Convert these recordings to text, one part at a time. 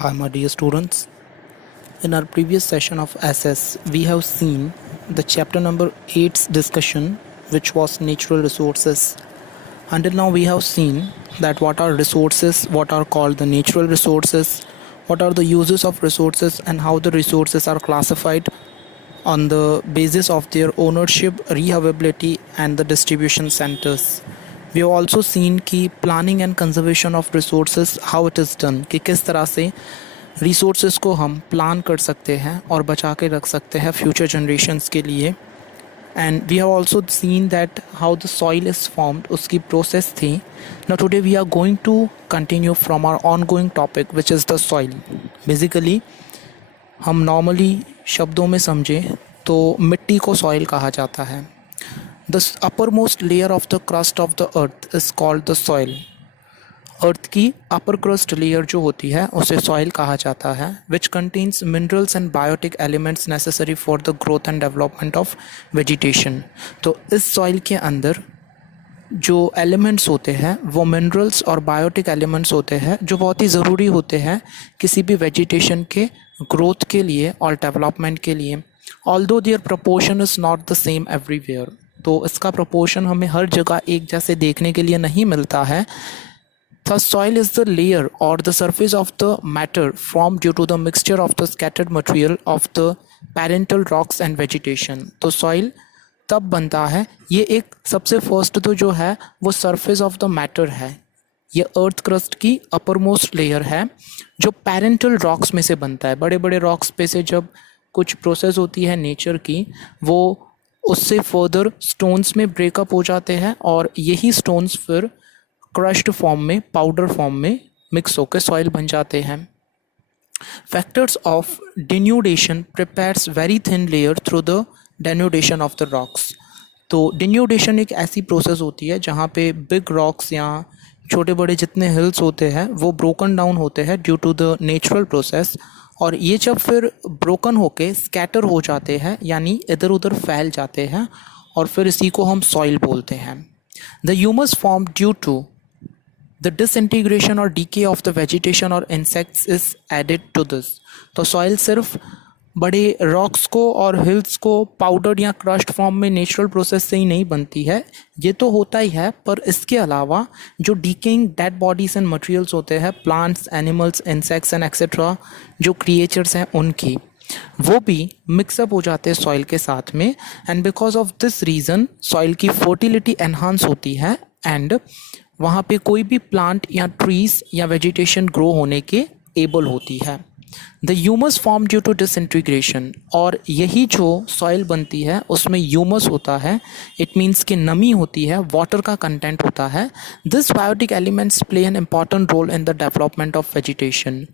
Hi, my dear students. In our previous session of SS, we have seen the chapter number 8's discussion, which was natural resources. Until now, we have seen that what are resources, what are called the natural resources, what are the uses of resources, and how the resources are classified on the basis of their ownership, rehavability, and the distribution centers. We have also seen कि planning and conservation of resources, how it is done, कि किस तरह से resources को हम plan कर सकते हैं और बचा के रख सकते हैं future generations के लिए. And we have also seen that how the soil is formed, उसकी process थी. Now today we are going to continue from our ongoing topic, which is the soil. Basically हम नॉर्मली शब्दों में समझें तो मिट्टी को सॉइल कहा जाता है. The upper most layer of the crust of the earth is called the soil. Earth की अपर क्रस्ट लेयर जो होती है उसे सॉइल कहा जाता है, which contains minerals and biotic elements necessary for the growth and development of vegetation. तो इस सॉइल के अंदर जो एलिमेंट्स होते हैं वो मिनरल्स और बायोटिक एलिमेंट्स होते हैं जो बहुत ही ज़रूरी होते हैं किसी भी वेजिटेशन के ग्रोथ के लिए और डेवलपमेंट के लिए. Although their proportion is not the same everywhere. तो इसका प्रपोर्शन हमें हर जगह एक जैसे देखने के लिए नहीं मिलता है. Thus, soil is the layer or the surface of the matter formed due to the mixture of the scattered material of the parental rocks and vegetation. तो soil तब बनता है, ये एक सबसे फर्स्ट तो जो है वो सरफेस ऑफ द मैटर है. ये अर्थ क्रस्ट की अपर मोस्ट लेयर है जो पेरेंटल रॉक्स में से बनता है. बड़े बड़े रॉक्स पे से जब कुछ प्रोसेस होती है नेचर की, वो उससे फर्दर स्टोन्स में ब्रेकअप हो जाते हैं और यही स्टोन्स फिर क्रश्ड फॉर्म में, पाउडर फॉर्म में मिक्स होकर सॉइल बन जाते हैं. Factors of denudation prepares very thin layer through the denudation of the rocks. तो डिन्यूडेशन एक ऐसी प्रोसेस होती है जहाँ पे बिग रॉक्स या छोटे बड़े जितने हिल्स होते हैं वो ब्रोकन डाउन होते हैं due to the natural process, और ये जब फिर ब्रोकन होके स्कैटर हो जाते हैं यानी इधर उधर फैल जाते हैं और फिर इसी को हम सॉइल बोलते हैं. The humus form due to the disintegration or decay of the vegetation or insects is added to this. तो सॉइल सिर्फ बड़े रॉक्स को और हिल्स को पाउडर या क्रश्ड फॉर्म में नेचुरल प्रोसेस से ही नहीं बनती है, ये तो होता ही है, पर इसके अलावा जो decaying dead bodies and materials होते हैं, plants, animals, insects and etcetera जो क्रिएचर्स हैं उनकी, वो भी मिक्सअप हो जाते हैं सॉइल के साथ में. And because of this reason soil की फर्टिलिटी एनहांस होती है एंड वहाँ पे कोई भी प्लांट या ट्रीज या वेजिटेशन ग्रो होने के एबल होती है. The humus form due to disintegration, और यही जो सॉइल बनती है उसमें ह्यूमस होता है. इट मीन्स कि नमी होती है, वाटर का कंटेंट होता है. This biotic elements play an important role in the development of vegetation.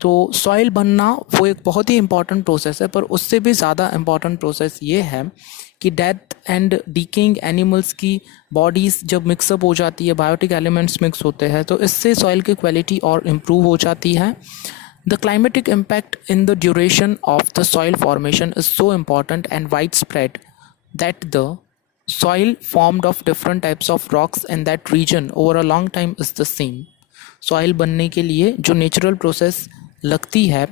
तो सॉइल बनना वो एक बहुत ही इंपॉर्टेंट प्रोसेस है, पर उससे भी ज़्यादा इम्पॉर्टेंट प्रोसेस ये है कि डेथ एंड डीकेइंग एनिमल्स की बॉडीज़ जब मिक्सअप हो जाती है, बायोटिक एलिमेंट्स मिक्स होते हैं, तो इससे सॉइल की क्वालिटी और इम्प्रूव हो जाती है. The climatic impact in the duration of the soil formation is so important and wide spread that the soil formed of different types of rocks in that region over a long time is the same. Soil बनने के लिए जो natural process लगती है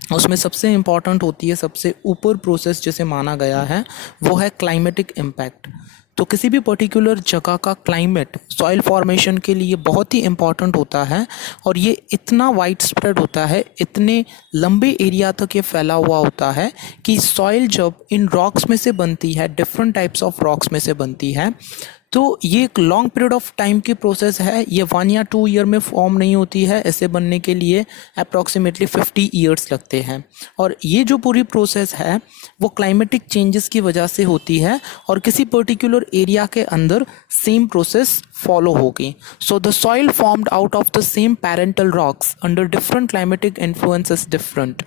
उसमें सबसे important होती है, सबसे ऊपर प्रोसेस जिसे माना गया है वो है क्लाइमेटिक इम्पैक्ट. तो किसी भी पर्टिकुलर जगह का क्लाइमेट सॉइल फॉर्मेशन के लिए बहुत ही इम्पॉर्टेंट होता है, और ये इतना वाइड स्प्रेड होता है, इतने लंबे एरिया तक ये फैला हुआ होता है कि सॉइल जब इन रॉक्स में से बनती है, डिफरेंट टाइप्स ऑफ रॉक्स में से बनती है, तो ये एक लॉन्ग पीरियड ऑफ टाइम की प्रोसेस है. ये 1 या 2 ईयर में फॉर्म नहीं होती है, ऐसे बनने के लिए अप्रॉक्सीमेटली 50 ईयर्स लगते हैं. और ये जो पूरी प्रोसेस है वो क्लाइमेटिक चेंजेस की वजह से होती है और किसी पर्टिकुलर एरिया के अंदर सेम प्रोसेस फॉलो होगी. So the soil formed out of the same parental rocks under different climatic influences different.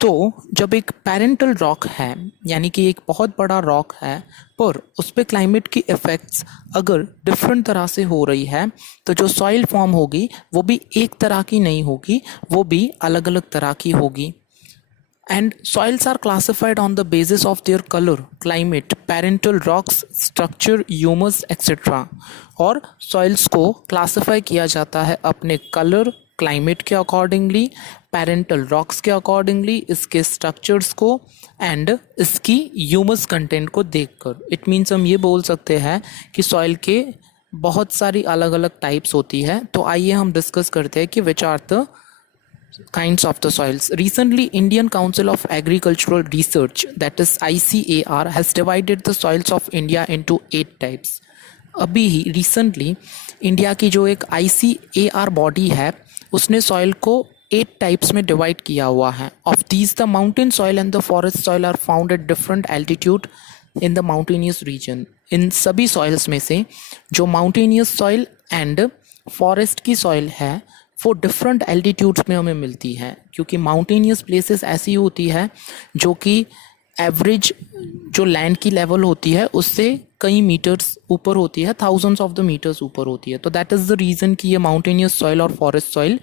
तो जब एक पेरेंटल रॉक है यानी कि एक बहुत बड़ा रॉक है, पर उस पर क्लाइमेट की इफ़ेक्ट्स अगर डिफरेंट तरह से हो रही है, तो जो सॉइल फॉर्म होगी वो भी एक तरह की नहीं होगी, वो भी अलग अलग तरह की होगी. And soils are classified on the basis of their color, climate, parental rocks, structure, humus, etc. और सॉइल्स को क्लासिफाई किया जाता है अपने कलर, क्लाइमेट के अकॉर्डिंगली, पेरेंटल रॉक्स के अकॉर्डिंगली, इसके स्ट्रक्चर्स को एंड इसकी ह्यूमस कंटेंट को देखकर। इट मीन्स हम ये बोल सकते हैं कि सॉइल के बहुत सारी अलग अलग टाइप्स होती है। तो आइए हम डिस्कस करते हैं कि which are the kinds of the soils. Recently, Indian Council of Agricultural Research, that is ICAR, has divided the soils of India into 8 types. अभी ही रिसेंटली इंडिया की जो एक ICAR बॉडी है उसने सॉइल को 8 टाइप्स में डिवाइड किया हुआ है. Of these the mountain soil and the forest soil are found at different altitude in the mountainous region. इन सभी सॉइल्स में से जो माउंटेनियस सॉइल एंड फॉरेस्ट की सॉइल है वो डिफरेंट एल्टीट्यूड्स में हमें मिलती है, क्योंकि माउंटेनियस प्लेसेस ऐसी होती है जो कि एवरेज जो लैंड की लेवल होती है उससे कई मीटर्स ऊपर होती है, थाउजेंड्स ऑफ द मीटर्स ऊपर होती है. तो दैट इज़ द रीज़न कि ये माउंटेनियस सॉइल और फॉरेस्ट सॉइल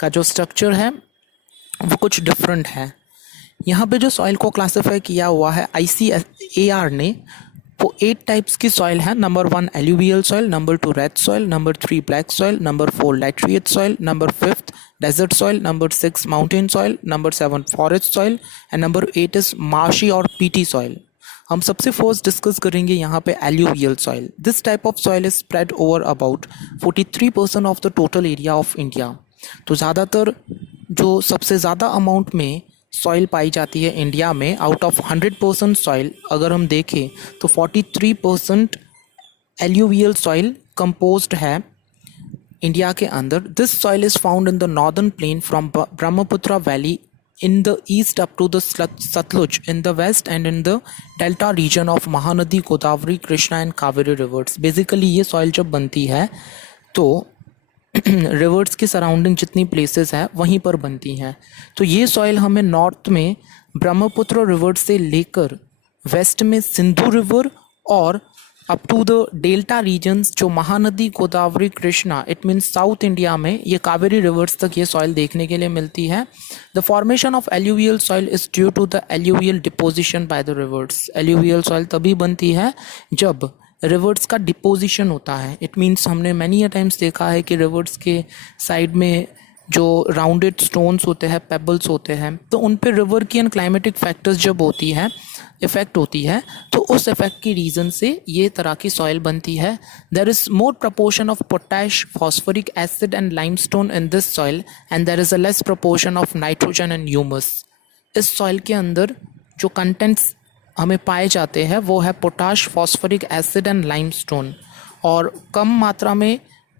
का जो स्ट्रक्चर है वो कुछ डिफरेंट है. यहाँ पे जो सॉइल को क्लासीफाई किया हुआ है ICAR ने, वो 8 टाइप्स की सॉइल है. Number 1 alluvial soil, number 2 red soil, number 3 black soil, number 4 laterite soil, number 5 desert soil, number 6 mountain soil, number 7 forest soil and number 8 is marshy और पीटी सॉइल. हम सबसे फर्स्ट डिस्कस करेंगे यहाँ पे alluvial soil. This type of soil is spread over about 43% of the total area of India. तो ज़्यादातर जो सबसे ज़्यादा अमाउंट में सॉइल पाई जाती है इंडिया में, आउट ऑफ 100% सॉइल अगर हम देखें तो 43% एल्यूवियल सॉइल कंपोज्ड है इंडिया के अंदर. This soil is found in the northern plain from Brahmaputra valley in the east up to the Satluj in the west and in the delta region of Mahanadi, Godavari, Krishna and Kaveri rivers. Basically ये soil जब बनती है तो reverse के surrounding जितनी places हैं वहीं पर बनती हैं. तो ये सॉइल हमें नॉर्थ में ब्रह्मपुत्र रिवर से लेकर वेस्ट में सिंधु रिवर और up to the delta regions जो Mahanadi, Godavari, Krishna, it means south India में ये कावेरी रिवर्स तक ये सॉइल देखने के लिए मिलती है. The formation of alluvial soil is due to the alluvial deposition by the rivers. Alluvial soil तभी बनती है जब रिवर्स का डिपोजिशन होता है. इट मीन्स हमने मैनी टाइम्स देखा है कि रिवर्स के साइड में जो राउंडेड स्टोन्स होते हैं, पेबल्स होते हैं, तो उन पे रिवर की एंड क्लाइमेटिक फैक्टर्स जब होती है, इफेक्ट होती है, तो उस इफेक्ट की रीज़न से ये तरह की सॉइल बनती है. There is more proportion of potash, phosphoric acid and limestone in this soil and there is a less proportion of nitrogen and humus. इस सॉइल के अंदर जो कंटेंट्स हमें पाए जाते हैं वो है potash, phosphoric acid and limestone, और कम मात्रा में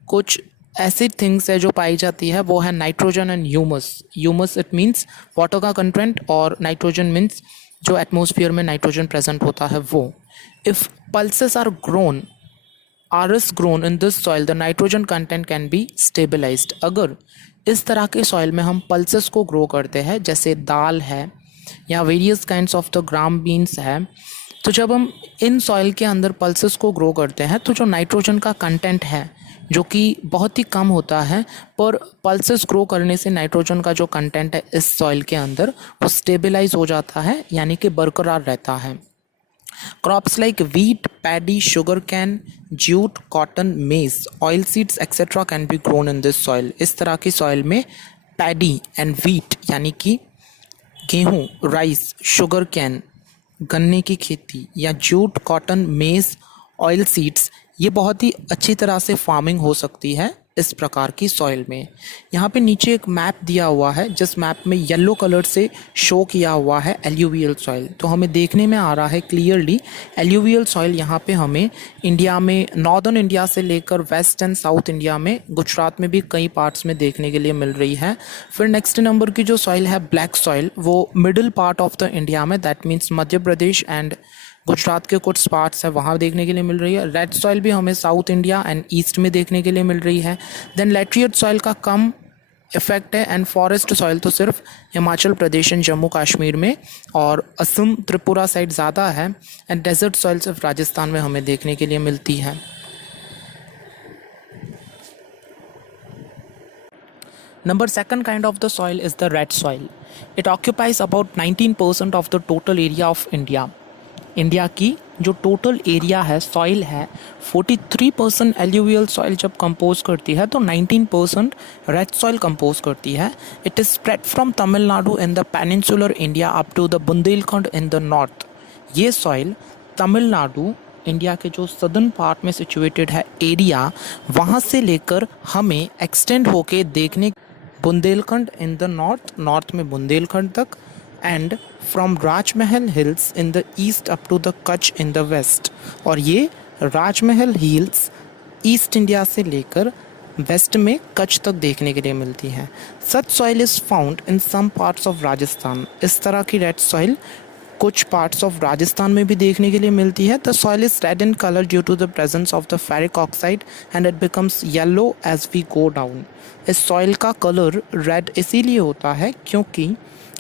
कुछ ऐसी थिंग्स है जो पाई जाती है वो है nitrogen and humus. Humus it means water का कंटेंट और नाइट्रोजन मीन्स जो एटमॉस्फेयर में नाइट्रोजन प्रेजेंट होता है वो. If pulses are is grown in this soil the nitrogen content can be stabilized. अगर इस तरह के सॉइल में हम पल्सेस को ग्रो करते हैं, जैसे दाल है या various kinds of the gram beans है, तो जब हम इन सॉइल के अंदर पल्सेस को ग्रो करते हैं तो जो नाइट्रोजन का कंटेंट है जो कि बहुत ही कम होता है, पर पल्सेस ग्रो करने से नाइट्रोजन का जो कंटेंट है इस सॉइल के अंदर वो स्टेबलाइज हो जाता है, यानी कि बरकरार रहता है. Crops like wheat, paddy, sugarcane, jute, cotton, maize, oil seeds etcetera can be grown in this soil. इस तरह की सॉइल में पैडी एंड वीट यानी कि गेहूँ, राइस, शुगर कैन, गन्ने की खेती, या jute, cotton, maize, oil seeds, ये बहुत ही अच्छी तरह से फार्मिंग हो सकती है इस प्रकार की सॉइल में. यहाँ पे नीचे एक मैप दिया हुआ है जिस मैप में येलो कलर से शो किया हुआ है एल्यूवियल सॉइल. तो हमें देखने में आ रहा है क्लियरली एल्यूवियल सॉइल यहाँ पे हमें इंडिया में नॉर्दर्न इंडिया से लेकर वेस्ट एंड साउथ इंडिया में, गुजरात में भी कई पार्ट्स में देखने के लिए मिल रही है. फिर नेक्स्ट नंबर की जो सॉइल है ब्लैक सॉइल, वो middle part of the India में, that means Madhya Pradesh and Gujarat के कुछ पार्ट्स है वहाँ देखने के लिए मिल रही है. रेड सॉइल भी हमें साउथ इंडिया एंड ईस्ट में देखने के लिए मिल रही है. देन लैटरिएट सॉइल का कम इफेक्ट है एंड फॉरेस्ट सॉइल तो सिर्फ हिमाचल प्रदेश एंड जम्मू कश्मीर में और असम, त्रिपुरा साइड ज़्यादा है. एंड डेजर्ट सॉइल सिर्फ राजस्थान में हमें देखने के लिए मिलती है. Number second kind of the soil is the red soil. It occupies about 19% of the total area of India. India की जो टोटल एरिया है सॉइल है 43% एल्यूवियल सॉइल जब कंपोज करती है तो 19% रेड सॉइल कंपोज करती है. It is spread from Tamil Nadu in the peninsular India up to the Bundelkhand in the north. ये सॉइल तमिलनाडु इंडिया के जो सदर्न पार्ट में सिचुएटेड है एरिया, वहाँ से लेकर हमें एक्सटेंड होके देखने बुंदेलखंड इन द नॉर्थ में बुंदेलखंड तक, and from Rajmahal hills in the east up to the Kutch in the west. और ये राजमहल हिल्स ईस्ट इंडिया से लेकर वेस्ट में कच्छ तक देखने के लिए मिलती हैं. Such soil is found in some parts of Rajasthan. इस तरह की रेड सॉइल कुछ पार्ट्स ऑफ राजस्थान में भी देखने के लिए मिलती है. The soil is red in colour due to the presence of the ferric oxide and it becomes yellow as we go down. इस सॉइल का कलर रेड इसीलिए होता है क्योंकि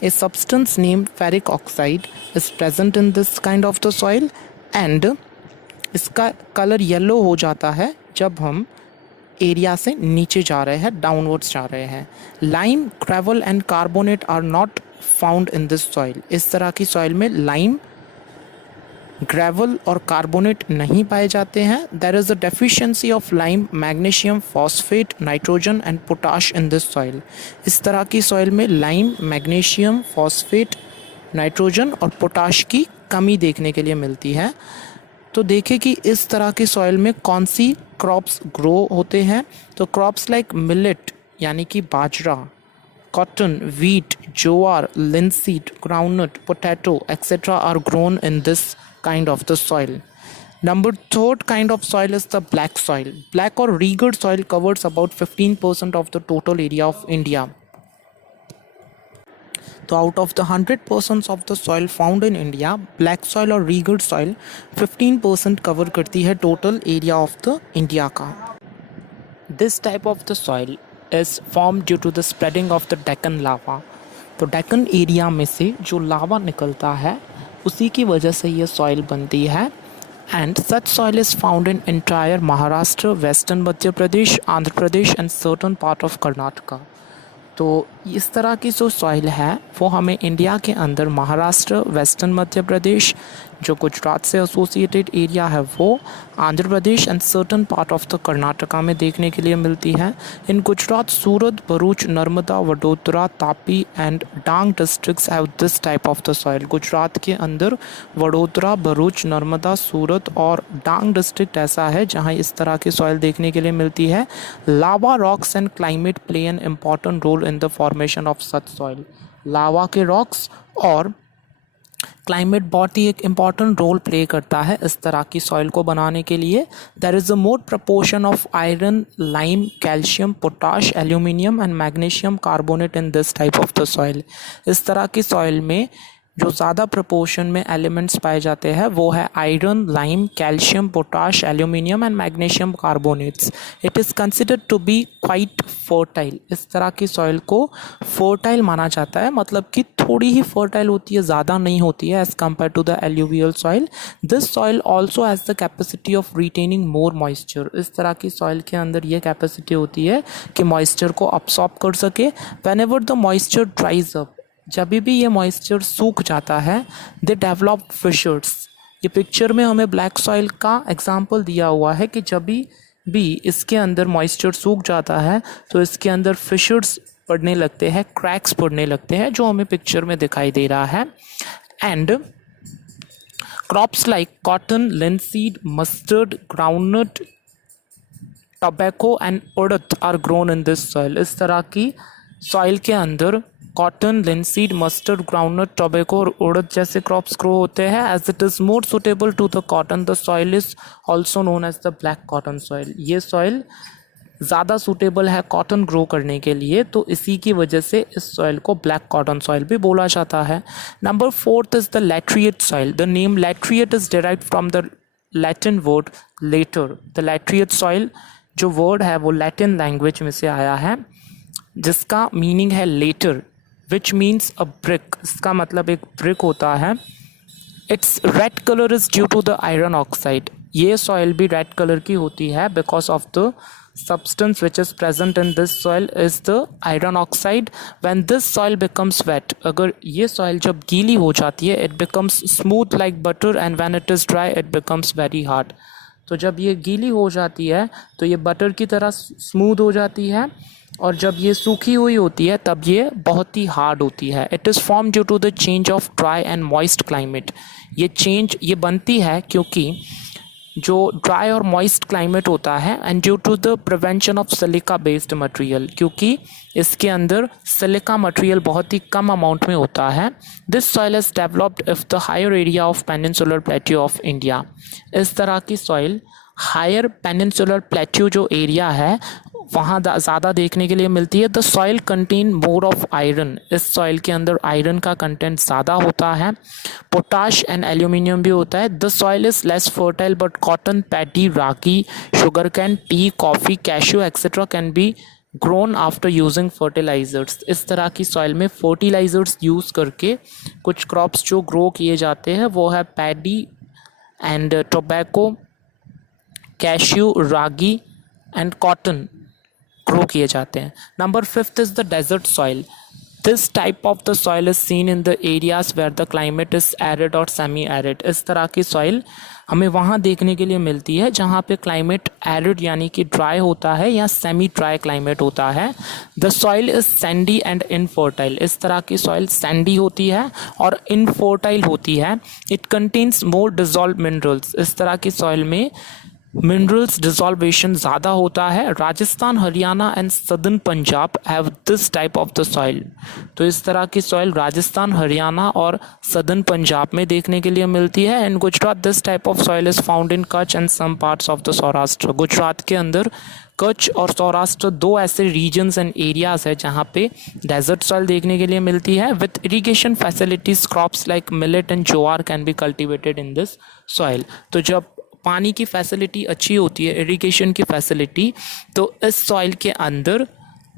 a substance name ferric oxide is present in this kind of the soil, and इसका colour yellow हो जाता है जब हम एरिया से नीचे जा रहे हैं, डाउनवर्ड्स जा रहे हैं. Lime, gravel and carbonate are not found in this soil. इस तरह की सॉइल में लाइम, ग्रेवल और कार्बोनेट नहीं पाए जाते हैं. There is a deficiency of lime, magnesium, phosphate, nitrogen and potash in this soil. इस तरह की सॉइल में लाइम, मैग्नीशियम, फॉस्फेट, नाइट्रोजन और पोटाश की कमी देखने के लिए मिलती है. तो देखें कि इस तरह की सॉइल में कौन सी क्रॉप्स ग्रो होते हैं. तो क्रॉप्स लाइक मिलेट यानी कि बाजरा, cotton, wheat, jowar, linseed, groundnut, potato, etc. are grown in this kind of the soil. Number third kind of soil is the black soil. Black or regal soil covers about 15% of the total area of India. So out of the 100% of the soil found in India, black soil or regal soil 15% cover करती है total area of the India का. This type of the soil is formed due to the spreading of the Deccan lava. तो Deccan area में से जो लावा निकलता है उसी की वजह से ये सॉइल बनती है. And such soil is found in entire Maharashtra, western Madhya Pradesh, Andhra Pradesh and certain part of Karnataka. तो इस तरह की जो सॉइल है वो हमें इंडिया के अंदर महाराष्ट्र, वेस्टर्न मध्य प्रदेश, जो गुजरात से एसोसिएटेड एरिया है वो, Andhra Pradesh and certain part of the Karnataka में देखने के लिए मिलती है. In Gujarat, Surat, Bharuch, Narmada, Vadodara, Tapi and Dang districts have this type of the soil. Gujarat के अंदर वडोदरा, भरूच, नर्मदा, सूरत और डांग डिस्ट्रिक्ट ऐसा है जहाँ इस तरह की सॉइल देखने के लिए मिलती है. Lava rocks and climate play an important role in the formation of such soil. Lava के रॉक्स और क्लाइमेट बहुत ही एक इम्पॉर्टेंट रोल प्ले करता है इस तरह की सॉइल को बनाने के लिए. There is a more proportion of iron, lime, calcium, potash, aluminium and magnesium carbonate in this type of the soil. इस तरह की सॉइल में जो ज़्यादा प्रपोर्शन में एलिमेंट्स पाए जाते हैं वो है iron, lime, calcium, potash, aluminium and magnesium carbonates. It is considered to be quite fertile. इस तरह की सॉइल को फर्टाइल माना जाता है, मतलब कि थोड़ी ही फर्टाइल होती है, ज़्यादा नहीं होती है as compare to the alluvial soil. This soil also has the capacity of retaining more moisture. इस तरह की सॉइल के अंदर ये कैपेसिटी होती है कि मॉइस्चर को अब्सॉर्ब कर सके. When ever the moisture ड्राइज up, जब भी ये मॉइस्चर सूख जाता है, दे डेवलप फिशर्स. ये पिक्चर में हमें ब्लैक सॉइल का एग्जांपल दिया हुआ है कि जब भी इसके अंदर मॉइस्चर सूख जाता है तो इसके अंदर फिशर्स पड़ने लगते हैं, क्रैक्स पड़ने लगते हैं, जो हमें पिक्चर में दिखाई दे रहा है. And crops like cotton, linseed, mustard, groundnut, tobacco and urad are grown in this soil. इस तरह की सॉइल के अंदर cotton, linseed, mustard, groundnut, tobacco और उड़द जैसे क्रॉप्स ग्रो होते हैं. As it is more suitable to the cotton, the soil is also known as the black cotton soil. ये सॉइल ज़्यादा सूटेबल है कॉटन ग्रो करने के लिए, तो इसी की वजह से इस सॉइल को ब्लैक कॉटन सॉइल भी बोला जाता है. Number 4 is the laterite soil. The name laterite is derived from the Latin word later. The laterite soil जो वर्ड है वो लैटिन लैंग्वेज में से आया है जिसका मीनिंग है later, which means a brick. इसका मतलब एक ब्रिक होता है. Its red colour is due to the iron oxide. ये सॉइल भी रेड कलर की होती है because of the substance which is present in this soil is the iron oxide. When this soil becomes wet, अगर ये soil जब गीली हो जाती है, it becomes smooth like butter, and when it is dry it becomes very hard. तो जब ये गीली हो जाती है तो ये बटर की तरह स्मूथ हो जाती है, और जब ये सूखी हुई होती है तब ये बहुत ही हार्ड होती है. It is form due to the change of dry and moist climate. ये बनती है क्योंकि जो ड्राई और मॉइस्ट क्लाइमेट होता है, and due to the prevention of silica based material, क्योंकि इसके अंदर सिलिका मटेरियल बहुत ही कम अमाउंट में होता है. This soil is developed if the higher area of peninsular plateau of India. इस तरह की सॉइल हायर पेनिनसुलर प्लेट्यू जो एरिया है वहाँ ज़्यादा देखने के लिए मिलती है. The soil contain more of iron. इस सॉइल के अंदर आयरन का कंटेंट ज़्यादा होता है. पोटाश एंड एल्यूमिनियम भी होता है. The soil is less fertile but cotton, paddy, ragi, sugar cane, tea, coffee, cashew etcetera can be grown after using fertilizers. इस तरह की सॉइल में फर्टिलाइजर्स यूज़ करके कुछ क्रॉप्स जो ग्रो किए जाते हैं वो है paddy and tobacco, cashew, ragi and cotton grow किए जाते हैं. Number 5 is the desert soil. This type of the soil is seen in the areas where the climate is arid और सेमी एरिड. इस तरह की सॉइल हमें वहाँ देखने के लिए मिलती है जहाँ पे क्लाइमेट एरिड यानी कि ड्राई होता है या सेमी ड्राई क्लाइमेट होता है. The soil is Sandy and infertile. इस तरह की सॉइल सैंडी होती है और इनफर्टाइल होती है. It contains more dissolve minerals. इस तरह की सॉइल में मिनरल्स डिजॉल्वेशन ज़्यादा होता है. Rajasthan, Haryana and southern Punjab have this type of the soil. तो इस तरह की सॉइल राजस्थान, हरियाणा और सदर्न पंजाब में देखने के लिए मिलती है. And Gujarat, this type of soil is found in Kutch and some parts of the Saurashtra. Gujarat के अंदर कच्छ और सौराष्ट्र दो ऐसे रीजन्स एंड एरियाज है जहाँ पे डेजर्ट सॉइल देखने के लिए मिलती है. With irrigation facilities crops like millet and jowar can be cultivated in this soil. तो जब पानी की फैसिलिटी अच्छी होती है, इरिगेशन की फैसिलिटी, तो इस सॉइल के अंदर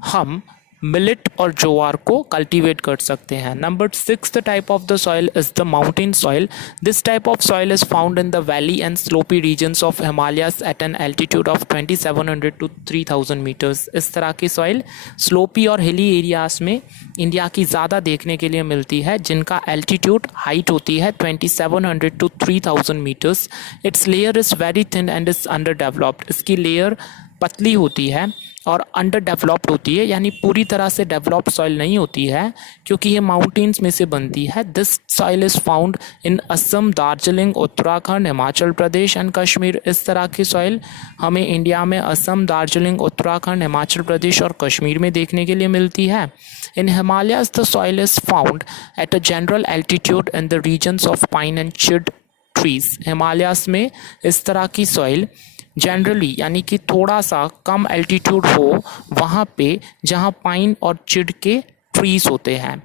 हम मिलेट और ज्वार को कल्टीवेट कर सकते हैं. Number 6 type of the soil is the mountain soil. This type of soil is found in the valley and slopy regions of Himalayas at an altitude of 2700 to 3000 metres. इस तरह की सॉइल स्लोपी और hilly areas में India की ज़्यादा देखने के लिए मिलती है जिनका एल्टीट्यूड हाइट होती है 2700 to 3000 metres. Its layer is very thin and is under developed. इसकी लेयर पतली होती है और अंडर डेवलप्ड होती है, यानी पूरी तरह से डेवलप्ड सॉइल नहीं होती है क्योंकि ये माउंटेन्स में से बनती है. This soil is found in Assam, Darjeeling, Uttarakhand, Himachal Pradesh and Kashmir. इस तरह की सॉइल हमें इंडिया में असम, दार्जिलिंग, उत्तराखंड, हिमाचल प्रदेश और कश्मीर में देखने के लिए मिलती है. In Himalayas the soil is found at a general altitude in the regions of pine and chir trees. Himalayas में इस तरह की सॉइल जनरली यानी कि थोड़ा सा कम एल्टीट्यूड हो वहाँ पे जहाँ पाइन और चिड़ के ट्रीज होते हैं.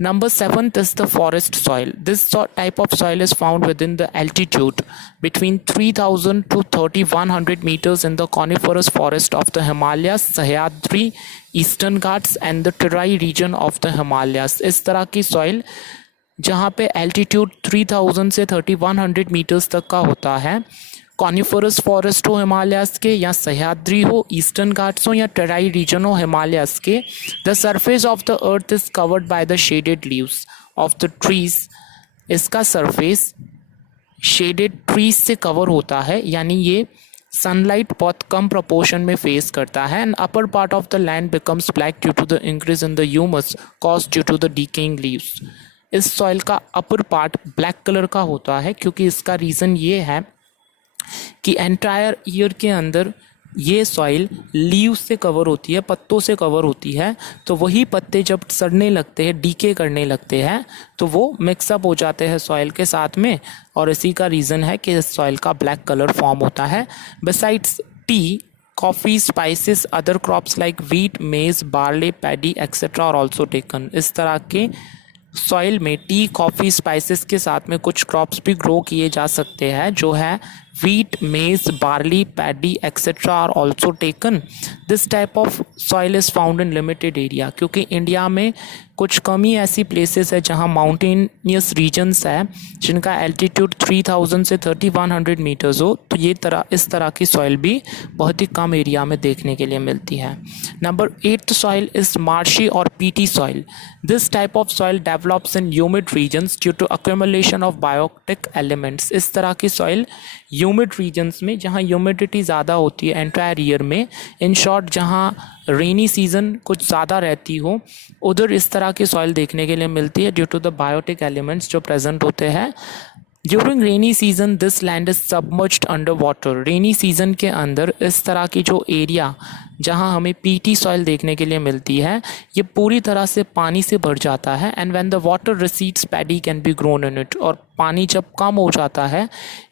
Number 7 is the forest soil. This type of soil is found within the altitude between 3000 to 3100 meters in the coniferous forest of the Himalayas, Sahyadri, Eastern Ghats and the Terai region of the Himalayas. इस तरह की soil जहाँ पे altitude 3000 से 3100 metres तक का होता है, कॉनिफरस फॉरेस्ट हो हिमालयास के या सह्याद्री हो, ईस्टर्न घाट्स हो या टेराई रीजन हो हिमालयास के, the surface of the earth is covered by the shaded leaves of the trees. इसका सरफेस शेडेड ट्रीज से कवर होता है, यानी ये सनलाइट बहुत कम प्रोपोर्शन में फेस करता है. And upper part of the land becomes black due to the increase in the humus cause due to the decaying leaves. इस सॉइल का अपर पार्ट ब्लैक कलर का होता है क्योंकि इसका रीज़न ये है कि एंटायर ईयर के अंदर ये सॉइल लीव से कवर होती है, पत्तों से कवर होती है. तो वही पत्ते जब सड़ने लगते हैं, डीके करने लगते हैं, तो वो मिक्सअप हो जाते हैं सॉइल के साथ में, और इसी का रीज़न है कि इस सॉइल का ब्लैक कलर फॉर्म होता है. Besides tea, coffee, spices, other crops like wheat, maize, barley, paddy etcetera are also taken. इस तरह के सॉइल में टी, कॉफ़ी, स्पाइसेस के साथ में कुछ क्रॉप्स भी ग्रो किए जा सकते हैं जो है wheat, maize, barley, paddy etcetera are also taken. This type of soil is found in limited area, क्योंकि इंडिया में कुछ कम ही ऐसी प्लेसेस है जहाँ माउंटेनियस रीजन्स है जिनका एल्टीट्यूड 3000 से 3100 मीटर्स हो, तो ये इस तरह की सॉइल भी बहुत ही कम एरिया में देखने के लिए मिलती है। नंबर 8 सॉइल इज मार्शी और peaty soil. This type of soil develops in humid regions due to accumulation of biotic elements. इस तरह की सॉइल ह्यूमिड रीजन्स में जहाँ ह्यूमिडिटी ज़्यादा होती है एंटायर ईयर में, इन शॉर्ट जहाँ रेनी सीजन कुछ ज़्यादा रहती हो, उधर इस तरह की सॉइल देखने के लिए मिलती है due to the biotic elements जो प्रेजेंट होते हैं। During rainy season this land is submerged under water. Rainy season के अंदर इस तरह की जो एरिया जहाँ हमें पीटी सॉइल देखने के लिए मिलती है, ये पूरी तरह से पानी से भर जाता है। And when the water recedes paddy can be grown in it. और पानी जब कम हो जाता है,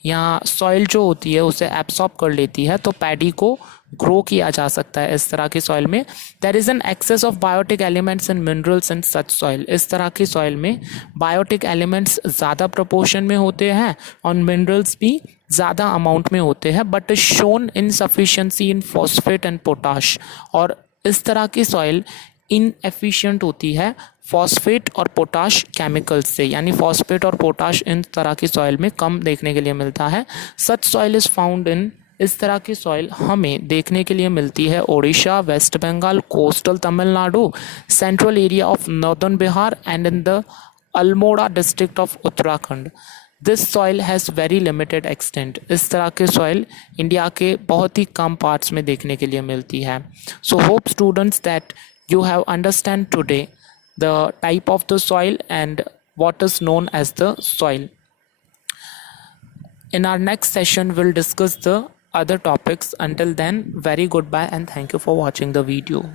यहाँ सॉइल जो होती है उसे एब्सॉर्ब कर लेती है, तो पैडी को ग्रो किया जा सकता है इस तरह की सॉइल में। There is an excess of biotic elements and minerals in such soil. इस तरह की सॉइल में बायोटिक एलिमेंट्स ज़्यादा प्रोपोर्शन में होते हैं और मिनरल्स भी ज़्यादा अमाउंट में होते हैं, but is shown insufficiency in phosphate and potash. और इस तरह की सॉइल इनएफिशिएंट होती है फॉस्फेट और पोटाश केमिकल्स से, यानी फॉस्फेट और पोटाश इन तरह की सॉइल में कम देखने के लिए मिलता है। सच सॉइल इज़ फाउंड इन, इस तरह की सॉइल हमें देखने के लिए मिलती है Odisha, West Bengal, coastal Tamil Nadu, central area of northern Bihar and in the Almora district of Uttarakhand. This soil has very limited extent. इस तरह के सॉइल इंडिया के बहुत ही कम पार्ट्स में देखने के लिए मिलती है। So hope students that you have understand today the type of the soil and what is known as the soil. In our next session we'll discuss the other topics. Until then, very goodbye and thank you for watching the video.